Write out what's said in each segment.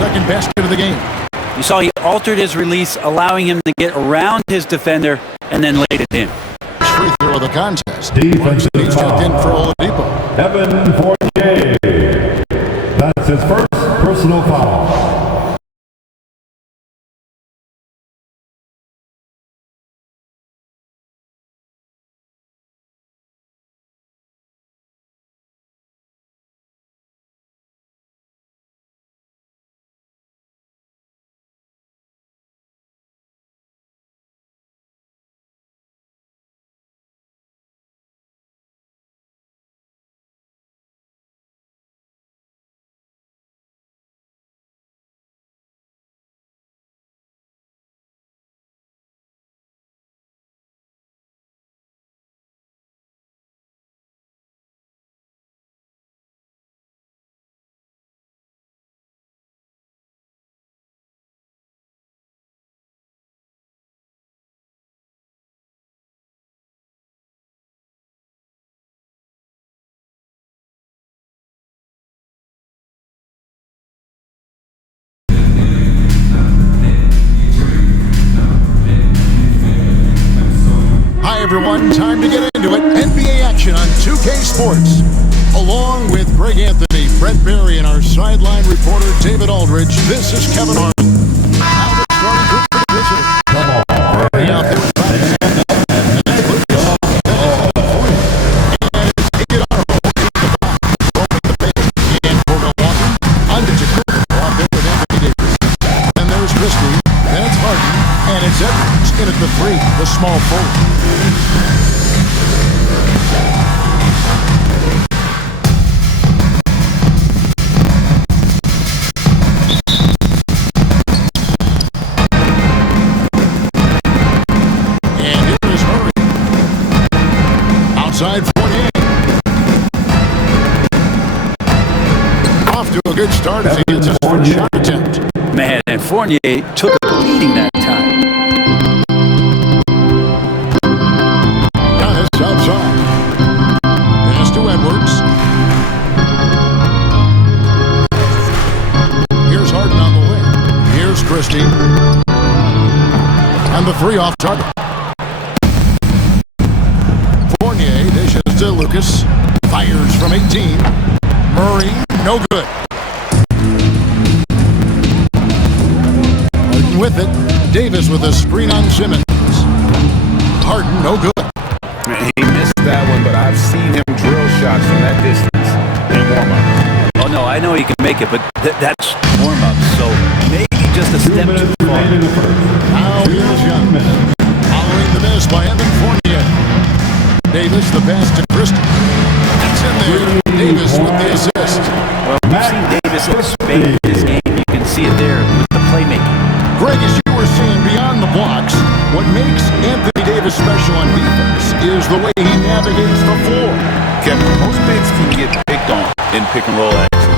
second basket of the game. You saw he altered his release, allowing him to get around his defender and then laid it in. Free throw of the contest. Defensive He's checked in for Oladipo. Evan Fournier. That's his first personal foul. Hi everyone, time to get into it. NBA action on 2K Sports. Along with Greg Anthony, Brent Berry, and our sideline reporter David Aldridge, this is Kevin Harlan. Now the starting group for the visitors. Come on. Out there with in at the three, the small forward. And here is Murray. Outside Fournier. Off to a good start as he gets his first shot attempt. Man, and Fournier took a beating that time. Outside. Pass to Edwards. Here's Harden on the wing. Here's Christie. And the three off target. Fournier dishes to Lucas. Fires from 18. Murray, no good. Harden with it. Davis with a screen on Simmons. Harden, no good. He missed that one, but I've seen him drill shots from that distance in warm-up. Oh, no, I know he can make it, but that's warm-up, so maybe just a step too far. Now here's Young. Following the miss by Evan Fournier. Davis, the pass to Christie. It's in there. Davis with the assist. Well, we've seen Davis expand his game. You can see it there with the playmaking. Greg, as you were saying, beyond the blocks, what makes Anthony Davis special on defense is the way he navigates the floor. Kevin, most bigs can get picked on in pick-and-roll action.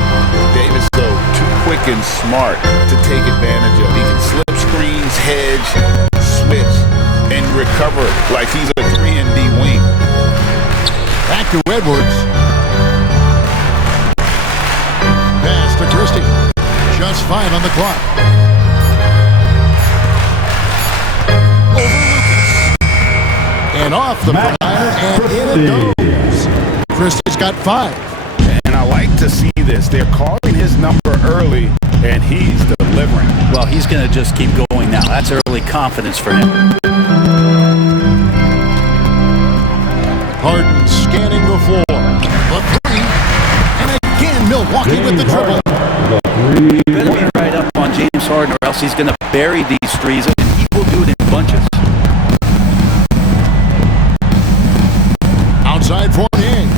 Davis, though, too quick and smart to take advantage of. He can slip screens, hedge, switch, and recover like he's a 3-and-D wing. Back to Edwards. Pass to Christie. Just 5 on the clock. And off the provider, and in it goes. Christie's got 5. And I like to see this. They're calling his number early, and he's delivering. Well, he's going to just keep going now. That's early confidence for him. Harden scanning the floor. The three. And again, Milwaukee with the dribble. You better be right up on James Harden, or else he's going to bury these threes, and he will do it in bunches. Outside Fournier.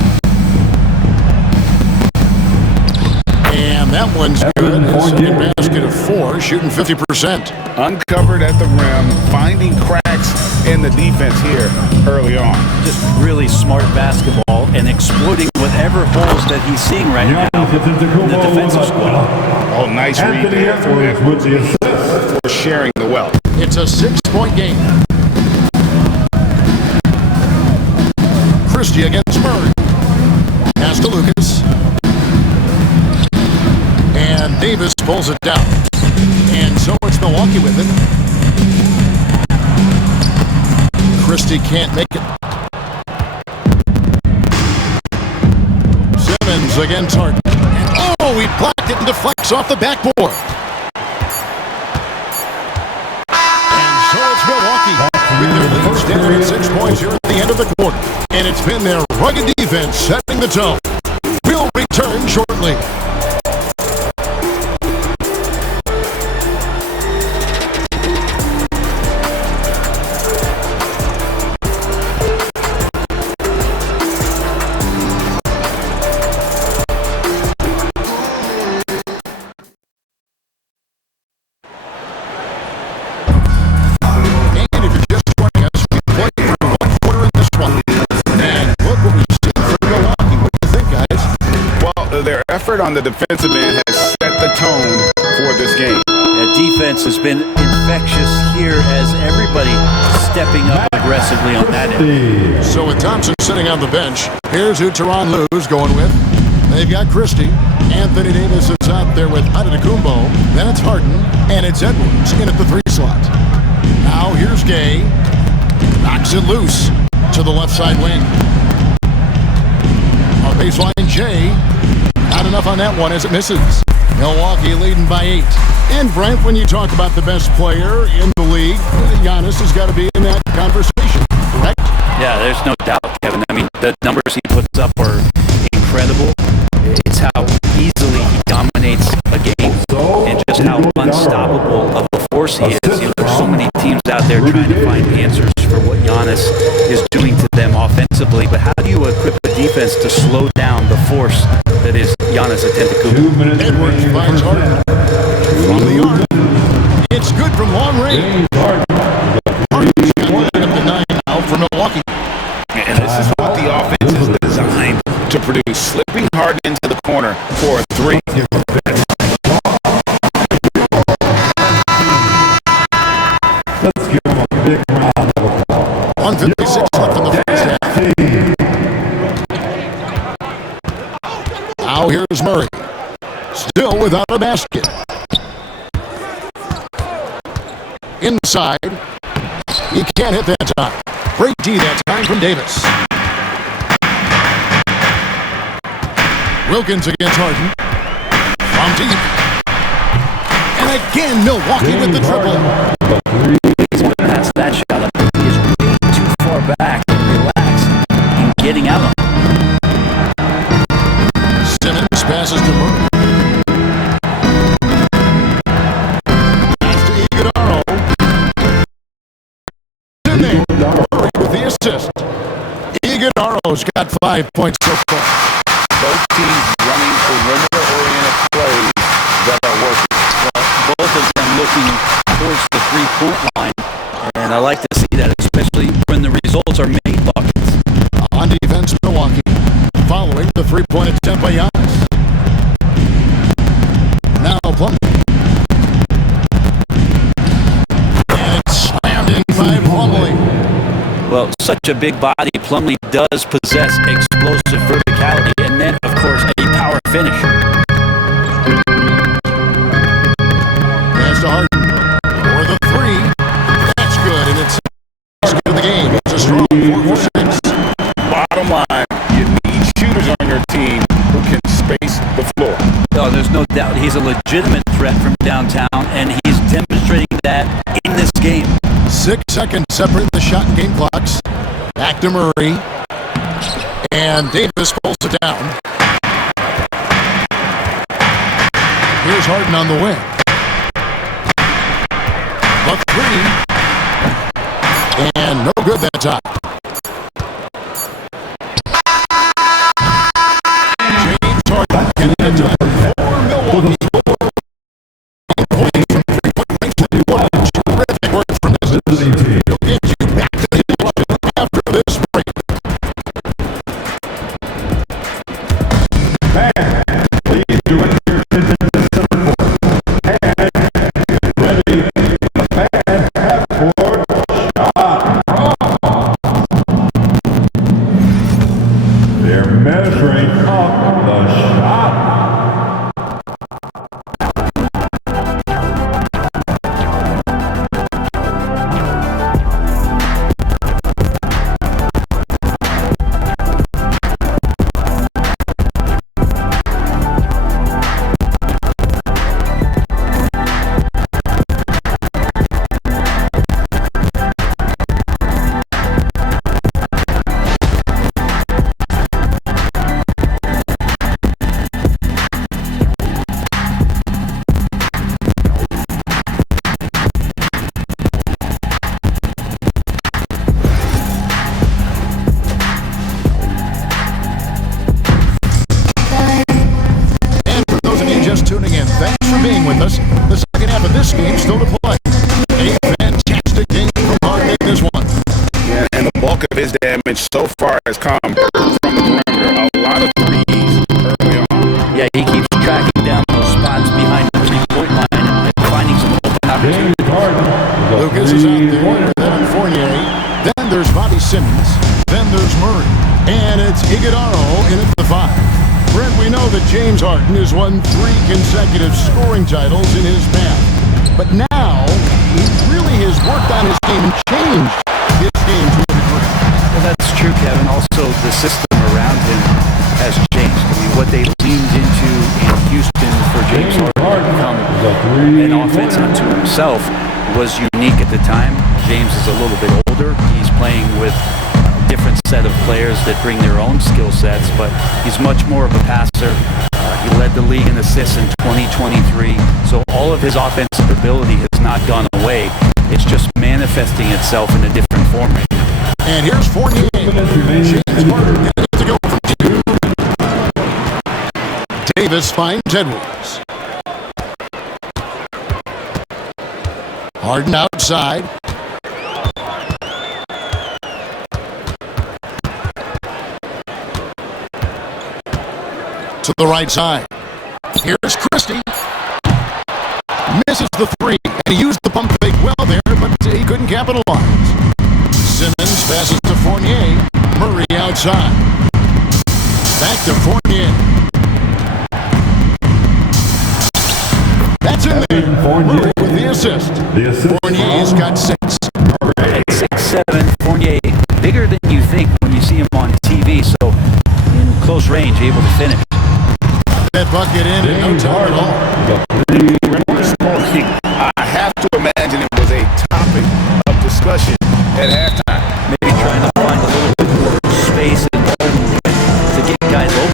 And that one's good. His second basket of 4, shooting 50%. Uncovered at the rim, finding cracks in the defense here early on. Just really smart basketball and exploiting whatever holes that he's seeing right now in the defensive squad. Oh, nice read there for sharing the wealth. It's a 6-point game. Christie against Murray. Pass to Lucas. And Davis pulls it down. And so it's Milwaukee with it. Christie can't make it. Simmons against Harden. And oh, he blocked it and deflects off the backboard. And so it's Milwaukee with their lead standing at 6 points here at the end of the quarter. And it's been their rugged defense setting the tone. We'll return shortly. Their effort on the defensive end has set the tone for this game. Defense has been infectious here as everybody stepping up aggressively on that end. So with Thompson sitting on the bench, here's who Tyronn Lue's going with. They've got Christie. Anthony Davis is out there with Antetokounmpo. Then it's Harden, and it's Edwards in at the 3 slot. Now here's Gay. Knocks it loose to the left side wing. On baseline, Jay. Not enough on that one as it misses. Milwaukee leading by 8. And Brent, when you talk about the best player in the league, Giannis has got to be in that conversation, correct? Yeah, there's no doubt, Kevin. I mean, the numbers he puts up are incredible. It's how easily he dominates a game and just how unstoppable of a force he is. You know, there's so many teams out there trying to find answers for what Giannis is doing to them offensively, but how do you equip a defense to slow down the force that is Giannis Antetokounmpo? Edwards finds Harden from the arc. It's good from long range. Harden's got one up to 9 now for Milwaukee. And this is what the offense is designed to produce. Slipping Harden into the corner for a 3. Let's give him a big round of applause. 156 left in the first half. Now here's Murray. Still without a basket. Inside. He can't hit that time. Great D that time from Davis. Wilkins against Harden. From deep. And again, Milwaukee with the triple. He's going to pass that shot up. He is way too far back and relaxed in getting out of him. Simmons passes to Murray. Pass to Iguodala. In there. Murray with the assist. Iguodala's got 5 points so far. Both teams running perimeter-oriented plays that are working. Well, both of them looking towards the 3-point line, and I like to see that, especially when the results are made buckets. On defense, Milwaukee, following the 3-point attempt by Giannis. Now Plumlee. And it's slammed in by Plumlee. Well, such a big body, Plumlee does possess explosive verticality, and then, of course, a power finish. Pass to Harden for the 3. That's good, and it's good in the game. It's a strong 4 for 6. Bottom line, you need shooters on your team who can space the floor. Oh, there's no doubt he's a legitimate threat from downtown, and he's demonstrating that in this game. 6 seconds separate the shot and game clocks. Back to Murray. And Davis pulls it down. Here's Harden on the wing. The 3. And no good that time. James Harden getting it done for Milwaukee. Terrific work from this. He'll get you back to the action after this break. Please do it your attention to center court. And get ready. The bad half-court shot. with us. The second half of this game still to play. A fantastic game from Harden in this one. Yeah, and the bulk of his damage so far has come from the perimeter. A lot of threes early on. Yeah, he keeps tracking down those spots behind the three-point line and finding some open opportunities. Lucas is out there, then Fournier. Then there's Bobby Simmons. Then there's Murray. And it's Iguodala in at the 5. Brent, we know that James Harden has won 3 consecutive scoring titles in his path. But now, he really has worked on his game and changed his game to a degree. Well, that's true, Kevin. Also, the system around him has changed. I mean, what they leaned into in Houston for James Harden to become an offense unto himself was unique at the time. James is a little bit older. He's playing with a different set of players that bring their own skill sets, but he's much more of a passer. He led the league in assists in 2023, so all of his offensive ability has not gone away. It's just manifesting itself in a different form right now. And here's Fournier. James Harden to go from deep. Davis finds Edwards. Harden outside. To the right side. Here's Christie. Misses the 3. And he used the pump fake well there, but he couldn't capitalize. Simmons passes to Fournier. Murray outside. Back to Fournier. That's in there. Murray with the assist. Fournier's got 6. At 6'7", Fournier, bigger than you think when you see him on TV, so in close range, able to finish. That bucket in no time at all. Scoring, I have to imagine it was a topic of discussion at halftime. Maybe trying to find a little bit more space and room to get guys open.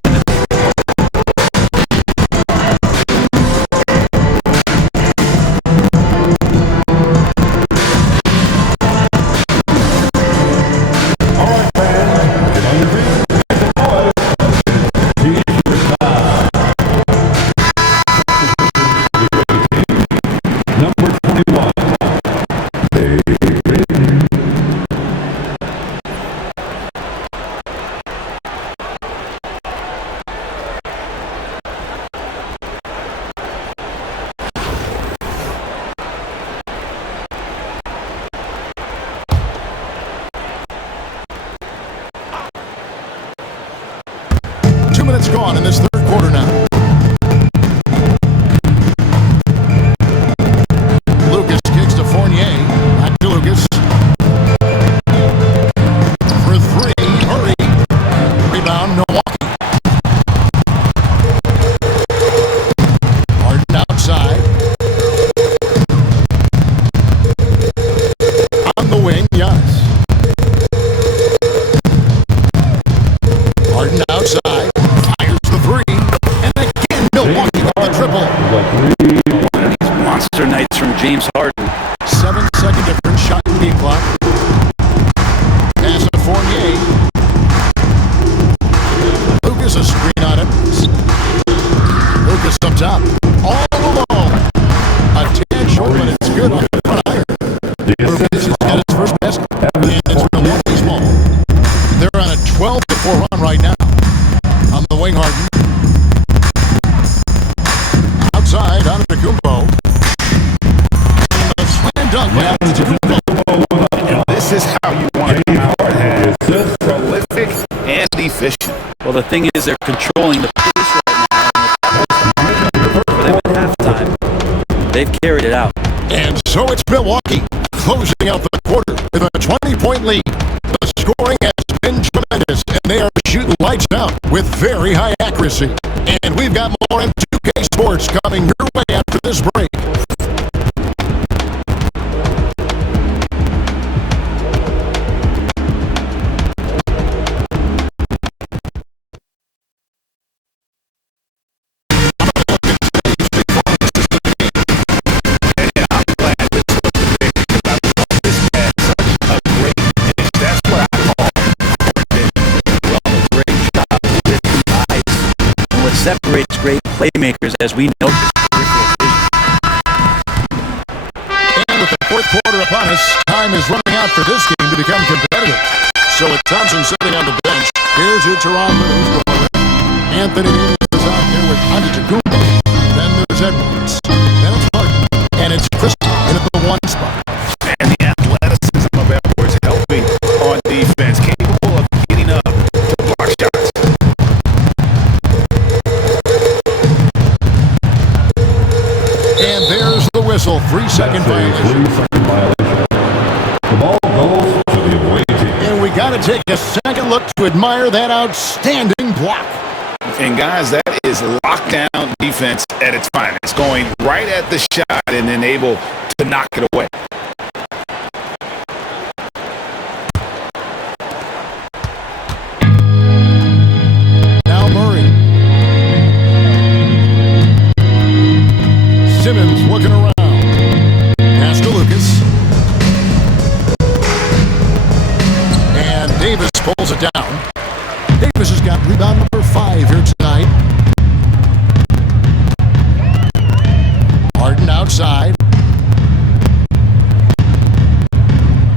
Minutes gone in this third quarter now. Lucas kicks to Fournier. Back to Lucas. For 3. Murray. Rebound, Milwaukee. Harden outside. On the wing, Giannis. Harden outside. Monster nights from James Harden. 7-second difference, shot and beat clock. Pass to Fournier. Lucas a screen on it. Lucas up top. All alone. A tad short, but it's good on the front iron. Lucas has got his first basket. And it's Milwaukee's ball. They're on a 12-4 run right now. On the wing, Harden. Outside, Antetokounmpo. A slam dunk by Antetokounmpo. And this is how you want to come out. Prolific and efficient. Well, the thing is, they're controlling the pace right now. For them at halftime, they've carried it out. And so it's Milwaukee closing out the quarter with a 20-point lead. The scoring has been tremendous, and they are shooting lights out with very high accuracy. And we've got more M2K Sports coming your way after this break. Separates great playmakers, as we know, upon us. Time is running out for this game to become competitive. So with Thompson sitting on the bench, here's your Toronto scorer. Anthony Davis is out there with Antetokounmpo. Then there's Edwards. Then it's Harden. And it's Chris in at the one spot. And the athleticism of Edwards helping on defense, capable of getting up to block shots. And there's the whistle. 3-second violation. The ball goes to the away team. And we got to take a second look to admire that outstanding block. And guys, that is lockdown defense at its finest, going right at the shot and then able to knock it away. Now Murray. Simmons looking around. Pass to Lucas. And Davis pulls it down. Davis has got rebound number 5 here tonight. Harden outside.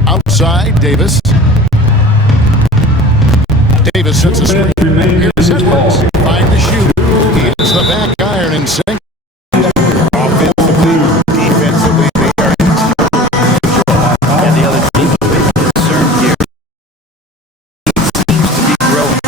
Outside, Davis. Davis sets a screen. Here's Edwards. Find the shoot. He hits the back iron and sinks. Offensively, defensively, they are And the other team is concerned here. He seems to be growing.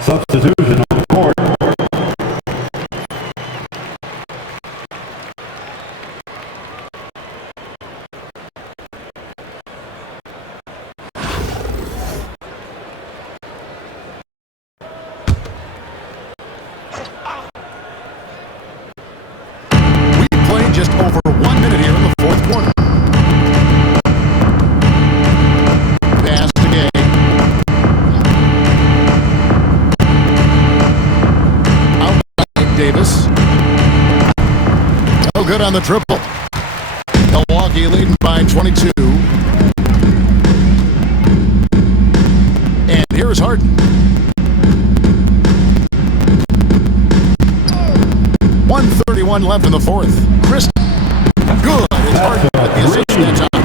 Substitution on the court. We played just over 1 minute here in the fourth quarter. Pass to Gay. Outside Davis. No good on the triple. Milwaukee leading by 22. And here's Harden. 1:31 left in the fourth. Chris, good. It's Harden with the assist that time.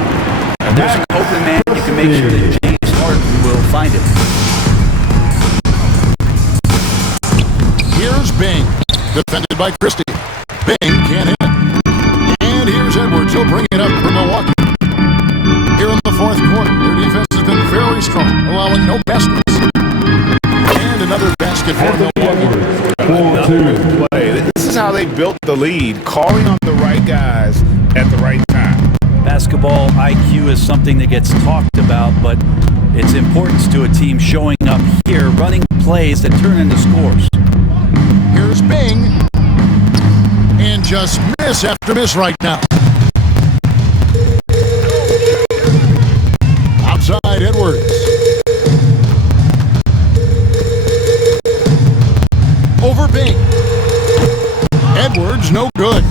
If there's an open man, you can make sure that James Harden will find it. Here's Bing, defended by Christie. Bing can't hit. And here's Edwards. He'll bring it up for Milwaukee. Here in the fourth quarter, their defense has been very strong, allowing no baskets. And another basket for Milwaukee. play. This is how they built the lead, calling on the right guys at the right time. Basketball IQ is something that gets talked about, but its importance to a team showing up here, running plays that turn into scores. Here's Bing. And just miss after miss right now. Outside Edwards. Over Bing. Edwards, no good.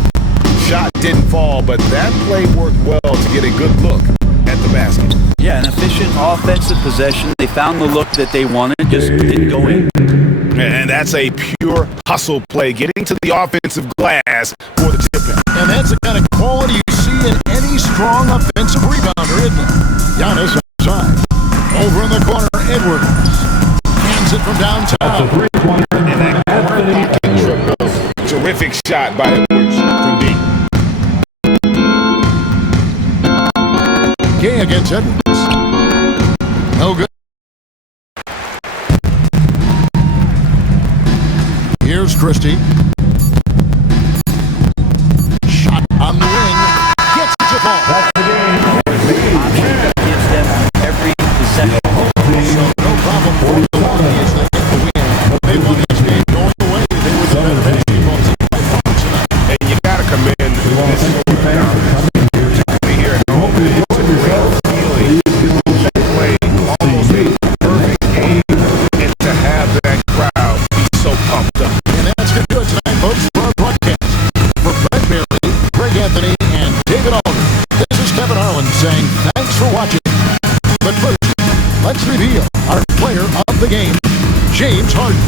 Shot didn't fall, but that play worked well to get a good look at the basket. Yeah, an efficient offensive possession. They found the look that they wanted, just didn't go in. And that's a pure hustle play, getting to the offensive glass for the tip-in. And that's the kind of quality you see in any strong offensive rebounder, isn't it? Giannis outside. Over in the corner, Edwards. Hands it from downtown. That's a three-pointer. And that corner pocket triple. Terrific shot by Edwards from deep. Gay against Edwards. No good. Here's Christie. Shot on the wing. Gets it to fall. That's the game. Option gives them every possession. So no problem for Milwaukee as they get the win. They won this game going away. They were the better basketball team by far tonight. And you got to commend this here at home. It's a great feeling to play almost a perfect game and to have that crowd be so pumped up. And that's going to do it tonight, folks, for our broadcast. For Brett Berry saying thanks for watching. But first, let's reveal our player of the game, James Harden.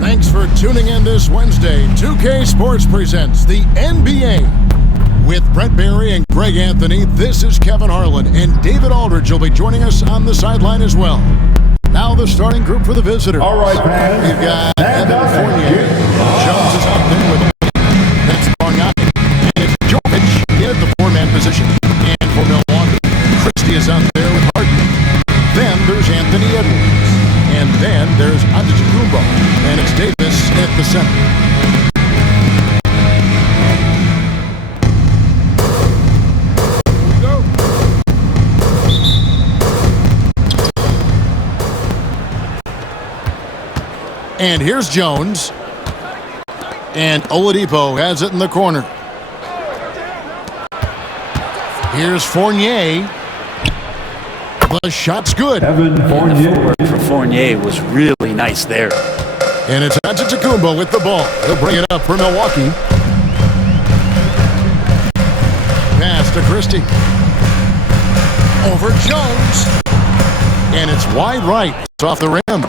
Thanks for tuning in this Wednesday. 2K Sports presents the NBA. With Brent Barry and Greg Anthony, this is Kevin Harlan, and David Aldridge will be joining us on the sideline as well. Now the starting group for the visitors. All right, man. We've got Evan Fournier. Jones is out there with that's Bargnani. And it's Jokic in the four-man position. And for Milwaukee, Christie is out there with Harden. Then there's Anthony Edwards. And then there's Antetokounmpo. And it's Davis at the center. And here's Jones. And Oladipo has it in the corner. Here's Fournier. The shot's good. Evan The Fournier. footwork for Fournier was really nice there. And it's Antetokounmpo with the ball. He'll bring it up for Milwaukee. Pass to Christie. Over Jones. And it's wide right. It's off the rim.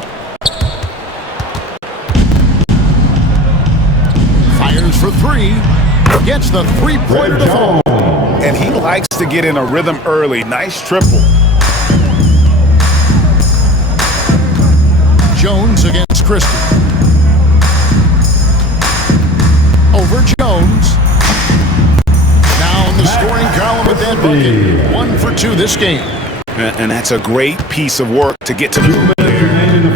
Fires for three. Gets the three-pointer to fall. And he likes to get in a rhythm early. Nice triple. Jones against Christie. Over Jones. Now in the scoring column with that bucket. 1 for 2 this game. And that's a great piece of work to get to the hoop there.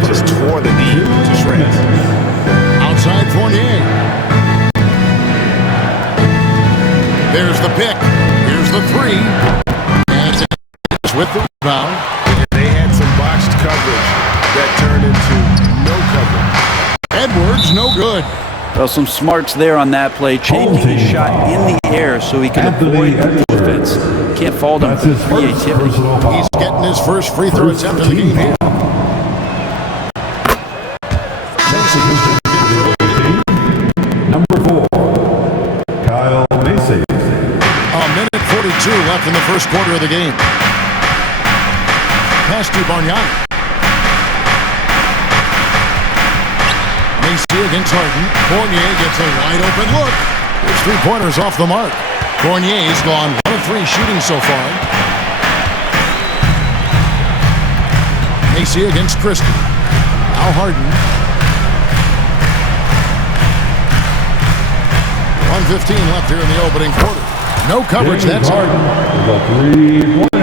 Just tore the D to shreds. Outside Fournier. There's the pick. Here's the three. And it's with the rebound. And they had some botched coverage that turned into no coverage. Edwards, no good. Well, some smarts there on that play, changing his shot in the air so he can avoid the defense. Can't fault him for the creativity. He's getting his first free throw attempt of the game here. Number 4, Kyle Macy. A minute 42 left in the first quarter of the game. Pass to Bargnani. against Harden. Fournier gets a wide open look. His three-pointer's off the mark. Fournier's gone 1 of 3 shooting so far. Casey against Christie. Now Harden. 1:15 left here in the opening quarter. No coverage that time.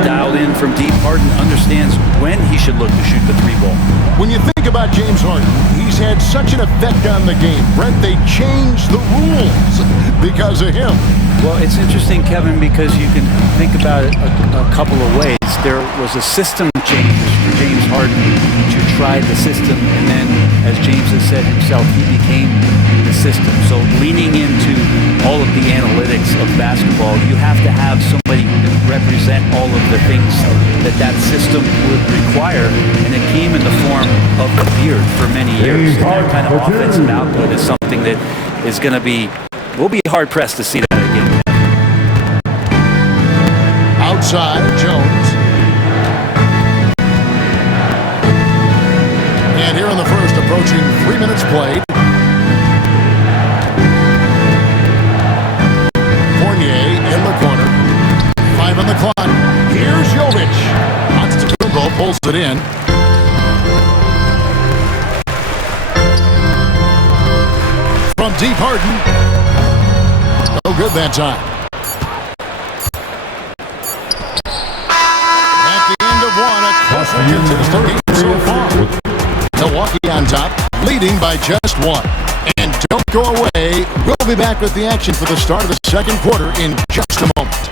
Dialed in from deep. Harden understands when he should look to shoot the 3-ball. When you think about James Harden, he's had such an effect on the game. Brent, they changed the rules because of him. Well, it's interesting, Kevin, because you can think about it a couple of ways. There was a system change for James Harden to try the system, and then, as James has said himself, he became the system. So leaning into all of the analytics of basketball, you have to have somebody represent all of the things that system would require, and it came in the form of the beard for many years. And that kind of offensive output is something that is going to be, we'll be hard-pressed to see that again. Outside, Jones. And here in the first, approaching 3 minutes played. Fournier in the corner. 5 on the clock. Here's Jovic. Antetokounmpo pulls it in. From deep, Harden. No good that time. At the end of one, a closer contested game so far. Milwaukee on top, leading by just 1. And don't go away. We'll be back with the action for the start of the second quarter in just a moment.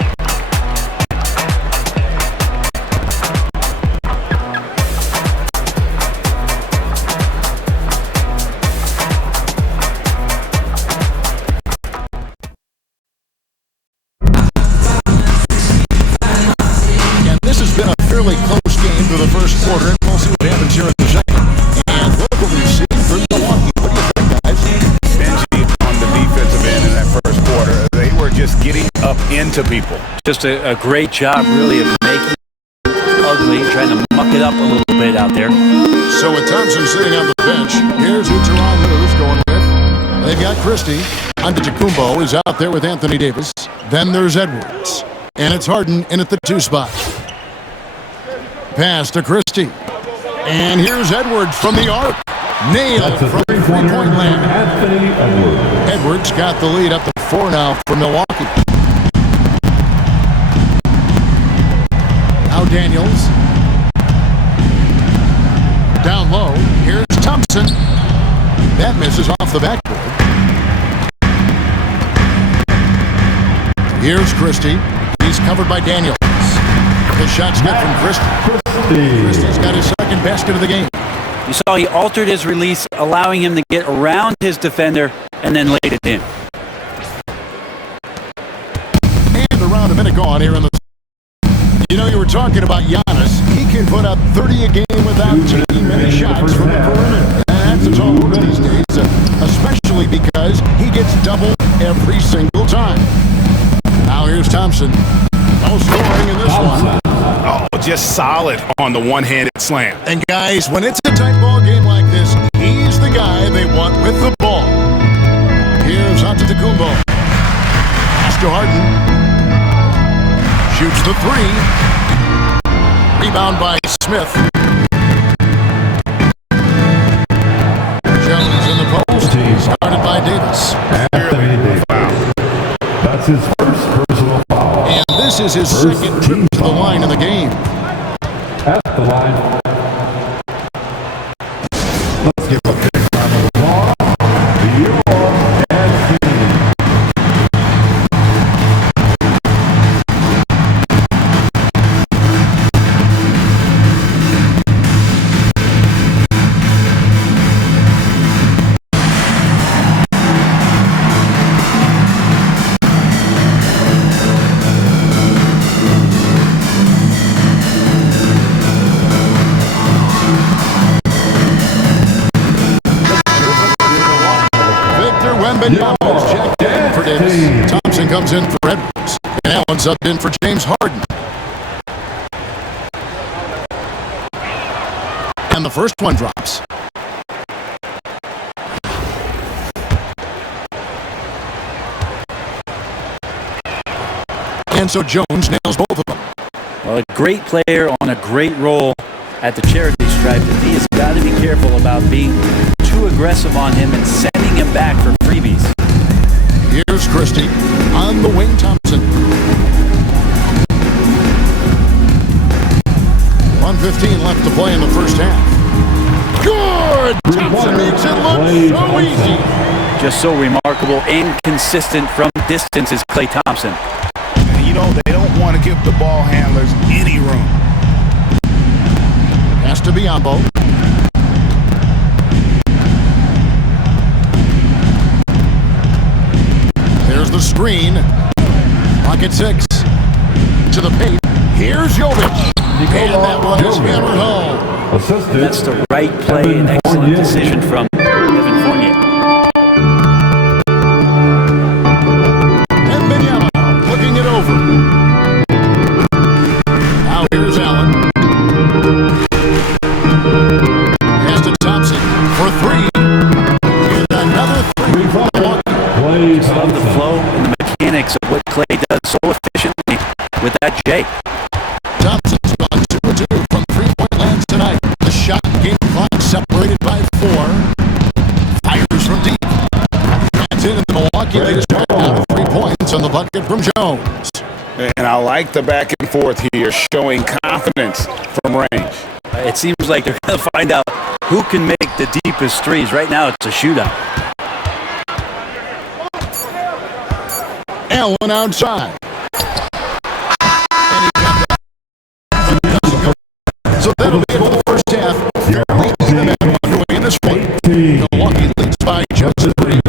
And this has been a fairly close game through the first quarter, and we'll see what happens here in the second. And look what we've seen from Milwaukee. What do you think, guys? Benji on the defensive end in that first quarter. They were just getting up into people. Just a great job, really, of making it ugly, trying to muck it up a little bit out there. So with Thompson sitting on the bench, here's who Toronto is going with. They've got Christie. Antetokounmpo is out there with Anthony Davis. Then there's Edwards. And it's Harden in at the 2 spot. Pass to Christie. And here's Edwards from the arc. Nailed from three-point land. Anthony Edwards. Edwards got the lead up to 4 now for Milwaukee. Now Daniels. Down low. Here's Thompson. That misses off the backboard. Here's Christie. He's covered by Daniels. The shot's good from Christie. Christie's got his second basket of the game. You saw he altered his release, allowing him to get around his defender and then laid it in. And around a minute gone here in the... You know, you were talking about Giannis. He can put up 30 a game without taking many shots from the perimeter. And that's a tall order these days, especially because he gets doubled every single time. Now here's Thompson. No scoring in this one. Oh, just solid on the one-handed slam. And guys, when it's a tight ball game like this, he's the guy they want with the ball. Here's Antetokounmpo. Pass to Harden. Shoots the 3. Rebound by Smith. Jones in the post. Started by Davis. Anthony Davis. That's his first personal foul. And this is his second trip to the line in the game. At the line. Let's give a big round of applause to your Anthony. Wembanyama's checked in for Davis. Thompson comes in for Edwards. And Allen subbed in for James Harden. And the first one drops. and so Jones nails both of them. Well, a great player on a great roll at the charity stripe. The D has got to be careful about being too aggressive on him and sending him back for freebies. Here's Christie on the wing. Thompson. 1:15 left to play in the first half. Good! Thompson makes it look so easy. Just so remarkable and consistent from distance is Klay Thompson. You know, they don't want to give the ball handlers any room. Has to be Biombo. There's the screen. Pocket 6. To the paint. Here's Jovic. And that one is hammered home. Assisted. That's the right play and excellent decision from Evan Fournier. And Benyama looking it over. Now here's Allen. Pass to Thompson for 3. And another 3 from Milwaukee. Just love the flow and the mechanics of what Klay does so efficiently with that J. Thompson's gone 2-2 from 3-point lands tonight. The shot game clock separated by 4. Fires from deep. That's in the Milwaukee latest out of 3 points on the bucket from Jones. And I like the back and forth here, showing confidence from range. It seems like they're going to find out who can make the deepest threes. Right now, it's a shootout. Allen outside. And he got that. So that'll be it for the first half. Underway in this one. Milwaukee leads by just 3.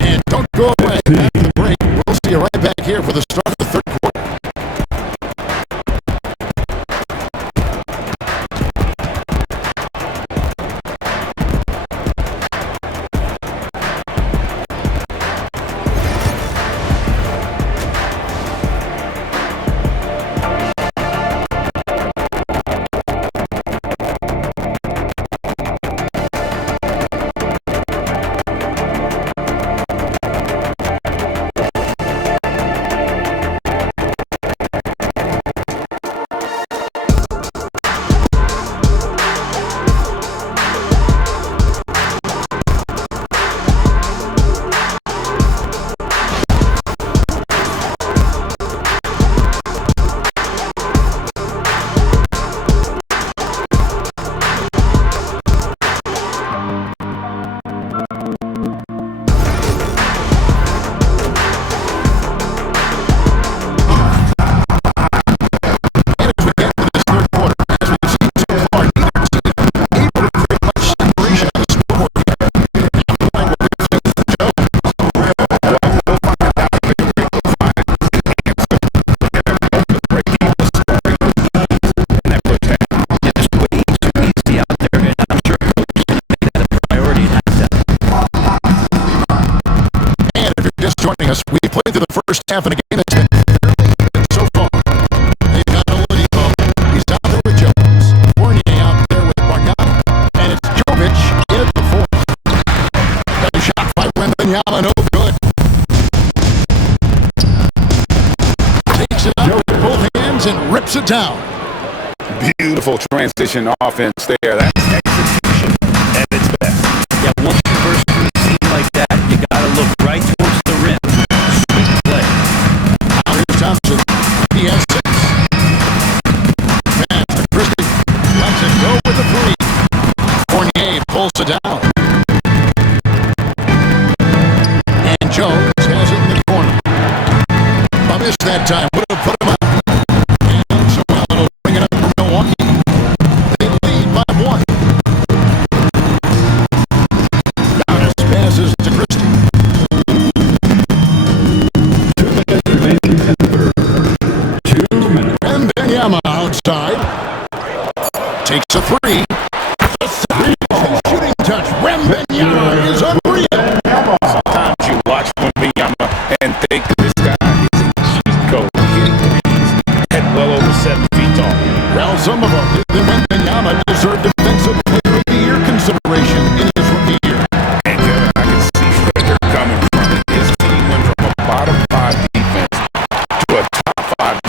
And don't go away. After the break, we'll see you right back here for the start of the third quarter. Joining us, we played through the first half, and again, it's been fairly even so far. They've got Oladipo. He's out there with Jones. Fournier out there with Bargnani. And it's Jovic in at the 4th. Got a shot by Wembanyama, no good. Takes it out with both hands and rips it down. Beautiful transition offense there. That's execution at its best. Yeah, once you first see like that, you got to look right towards the rim. Sweet play. Now here's Thompson. He has 6. Pass to Christie. Lets it go with the 3. Fournier pulls it down. And Jones has it in the corner. I missed that time. Would have put him up. And so Allen will bring it up for Milwaukee. They lead by 1. Giannis passes to Christie. 2 minutes remaining in the third. 2 minutes. And Benyama outside. Takes a 3. Shooting touch. Wembanyama is unreal. Sometimes you watch Wembanyama and think this guy is a cheat code. Hitting threes at well over 7 feet tall. Well, some of them, Wembanyama deserved Defensive Player of the Year consideration in his rookie year. And Kevin, I can see where they're coming from. His team went from a bottom 5 defense to a top 5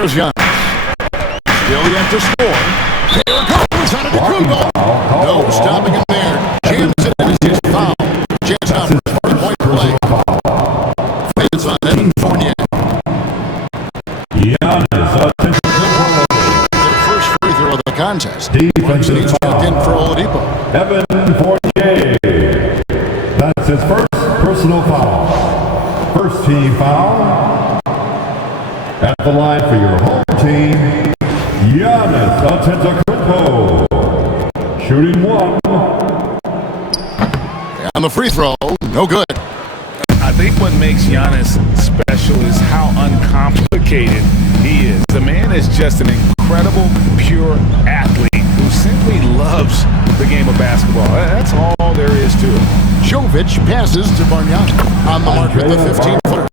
Here's Giannis. Still yet to score. There it goes on a DeCubo. No stopping him there. Jams it in his foul. Chance now for a 4-point play. It's on Evan Fournier. Giannis, Their first free throw of the contest. defensive Checked in for foul. Oladipo. Evan Fournier. That's his first personal foul. First team foul. At the line for your home team, Giannis Antetokounmpo. Shooting one. On the free throw, no good. I think what makes Giannis special is how uncomplicated he is. The man is just an incredible, pure athlete who simply loves the game of basketball. That's all there is to it. Jovic passes to Bargnani on the mark with the 15-footer.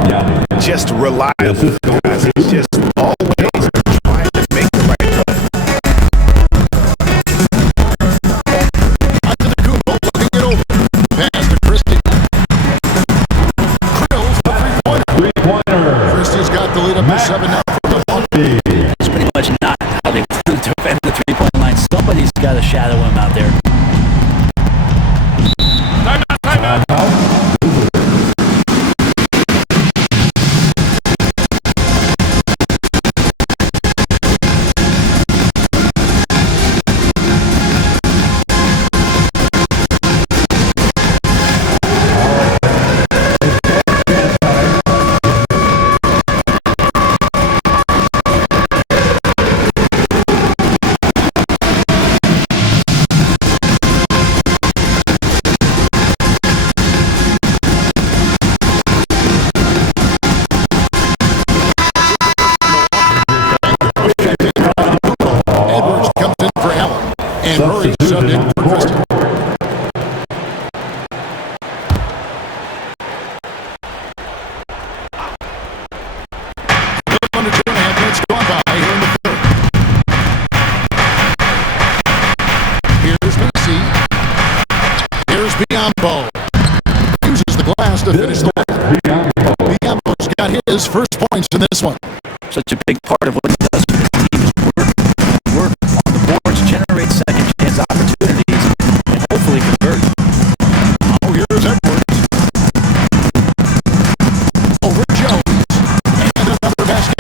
Just reliable, guys. He's just always trying to make the right throw. Antetokounmpo looking it over. Pass to Christie. Krills the three-pointer. Christie's got the lead up to 7 now for Milwaukee. It's pretty much not how they defend the three-point line. Somebody's got to shadow him out there. And Murray subbed in for Christie. Under 2.5 minutes gone by here in the third. Here's Macy. Here's Biombo. Uses the glass to finish the line. Biombo's got his first points in this one. Such a big part of what he does for the team is work on the boards, generate second chance opportunities, and hopefully convert. Oh, here's Edwards. Over Jones. And another basket.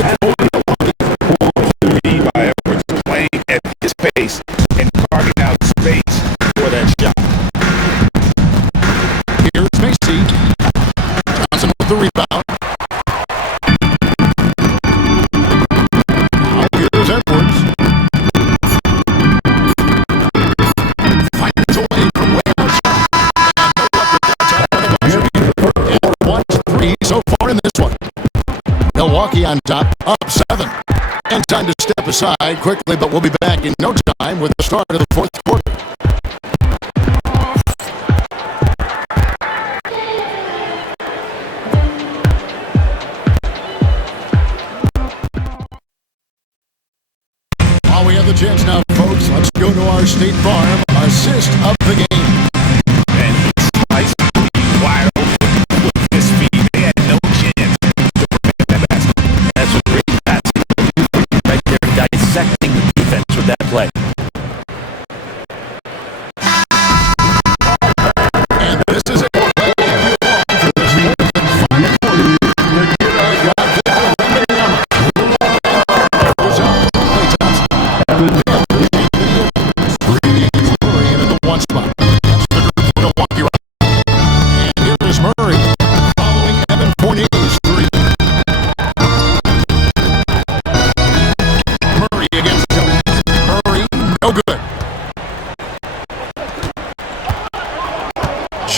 By Edwards playing at his pace and carving out space for that shot. Here's Macy. Johnson with the rebound. Now here's Edwards. Finds a way from way outside. And 1-3 so far in this one. Milwaukee on top, up 7. And time to step aside quickly, but we'll be back in no time with the start of the fourth quarter. While we have the chance now, folks, let's go to our State Farm assist of the game. And he sliced the wide open with his feet. They had no chance to prevent that basket. That's a great pass right there, dissecting the defense with that play. And this is it. For this final quarter.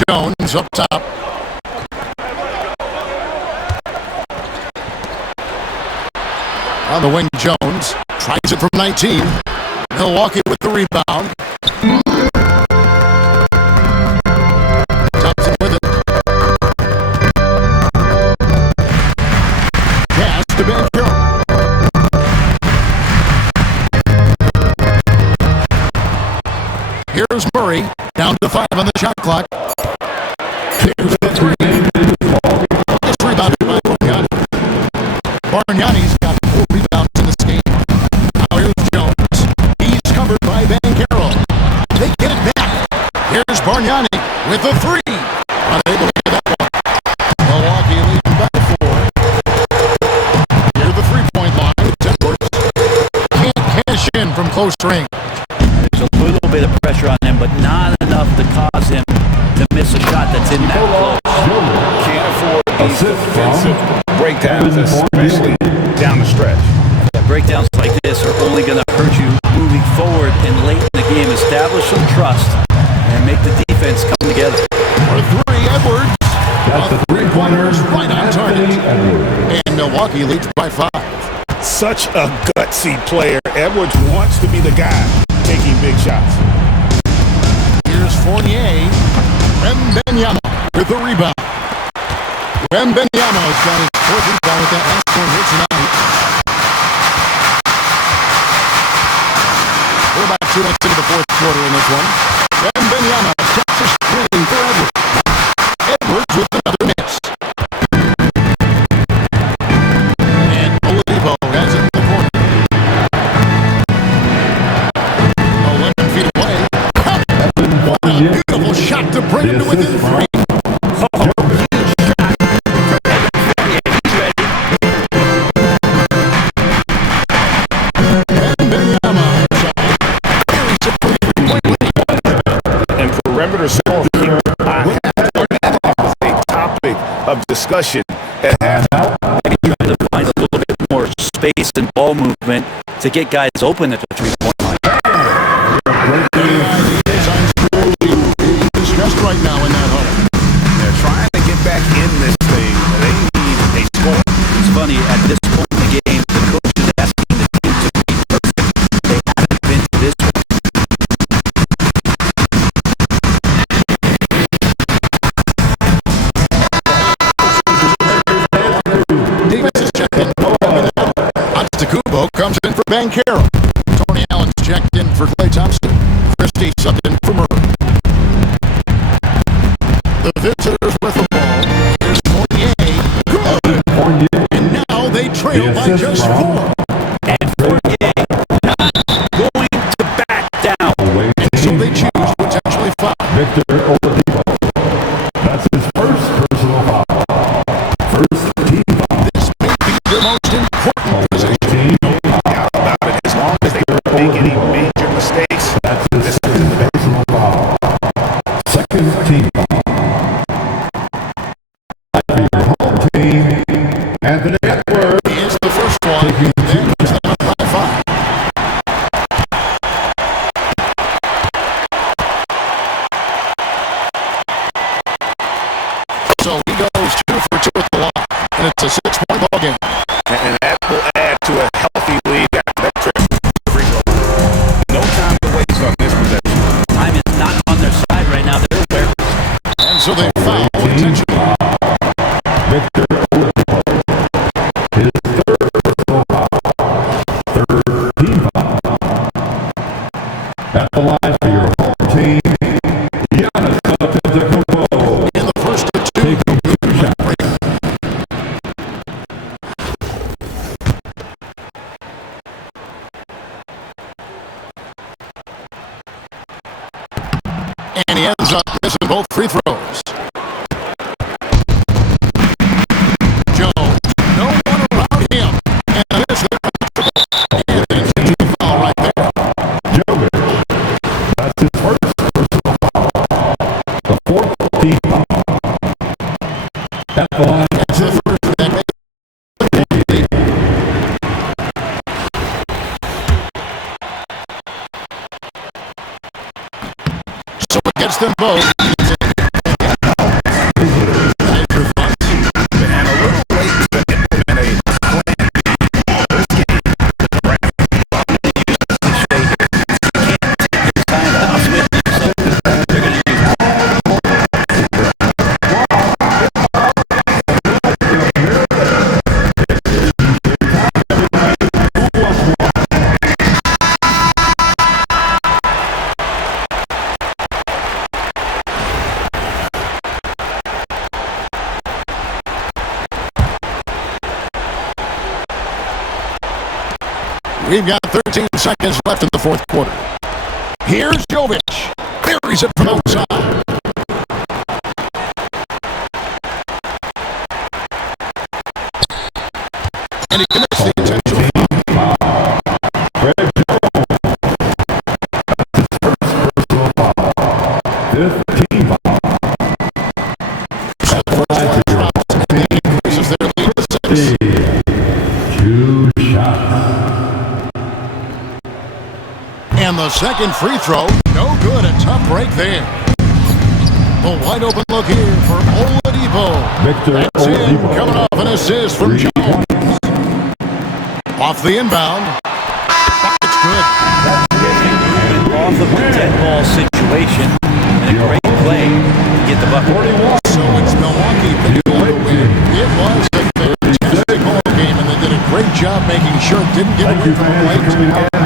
Jones up top. On the wing, Jones tries it from 19. Milwaukee with the rebound. Thompson with it. Pass to Banchero. Here's Murray, down to 5 on the shot clock. Here's the 3. It's rebounded by Bargnani. Bargnani's got 4 rebounds in this Forniani with the three. Unable to get that one. Milwaukee leading by 4. Near the three-point line, Edwards can't cash in from close range. There's a little bit of pressure on him, but not enough to cause him to miss a shot that's in that close. Can't afford these defensive breakdowns, especially down the stretch. Yeah, breakdowns like this are only going to hurt you moving forward and late in the game. Establish some trust and make the defense come together. For 3, Edwards. That's the three-pointers right on target. And Milwaukee leads by 5. Such a gutsy player. Edwards wants to be the guy taking big shots. Here's Fournier. Wembanyama with the rebound. Wembanyama's got his 4th rebound with that last one here tonight. We're about 2 minutes into the 4th quarter in this one. Wembanyama sets a screen for Edwards. Edwards with another miss. And Oladipo has it in the corner. 11 feet away. What a beautiful shot to bring him to within 3. Perimeter self-care is a topic of discussion at halftime. Trying to find a little bit more space and ball movement to get guys open at the three-point line. He's stressed right now in that hole. They're trying to get back in this thing. They need a score. It's funny, at this point in the game, the coach is asking the team to be perfect. They haven't been to this one. Davis is checked in. Antetokounmpo comes in for Banchero. Tony Allen's checked in for Klay Thompson. Christie subbed in for Murray. The visitors with the ball. Here's Fournier. And now they trail by just 4. And Fournier not going to back down. And so they choose potentially 5. Victor Oladipo. That's his first personal foul. First team foul. This may be their most important position. About it, as long as they don't make any major mistakes. That's his second personal foul. Second team foul. For your home team, Anthony Edwards. He is the first one. Taking the Then he's down by 5. So he goes 2 for 2 at the line. And it's a 6-point ball game. And that will add to a healthy lead after that trip. Free throw. No time to waste on this possession. Time is not on their side right now. They're aware. And so they foul intentionally. Victor Oladipo. His third personal foul. Third team foul. At the line for your home team, Giannis Antetokounmpo. In the first of 2. Taking 2 shots. And he ends up missing both free throws. Jones, no one around him. And this is and intentional foul right there. Jovic. That's his first personal foul. The 4th team foul. At the line. That's the first that makes so it gets them both. And a little late to implement a plan B. This game, the Browns use this cliche here. You can't take your time out with it, so they're going to use it. We've got 13 seconds left in the 4th quarter. Here's Jovic. Buries it from outside. And he commits the intentional foul. Greg Jones. That's his first personal foul. Fifth team foul. Increases their lead to 6. 2 shots. And the second free throw, no good. A tough break there. A wide open look here for Oladipo. Victor That's in, Oladipo. coming off an assist from 3 Jones. points. Off the inbound. It's good. Off of the dead ball situation and a great play to get the bucket. 41. So it's Milwaukee picking up the win. It was a fantastic ball game, and they did a great job making sure it didn't get Thank you, away from fans, for late. coming out.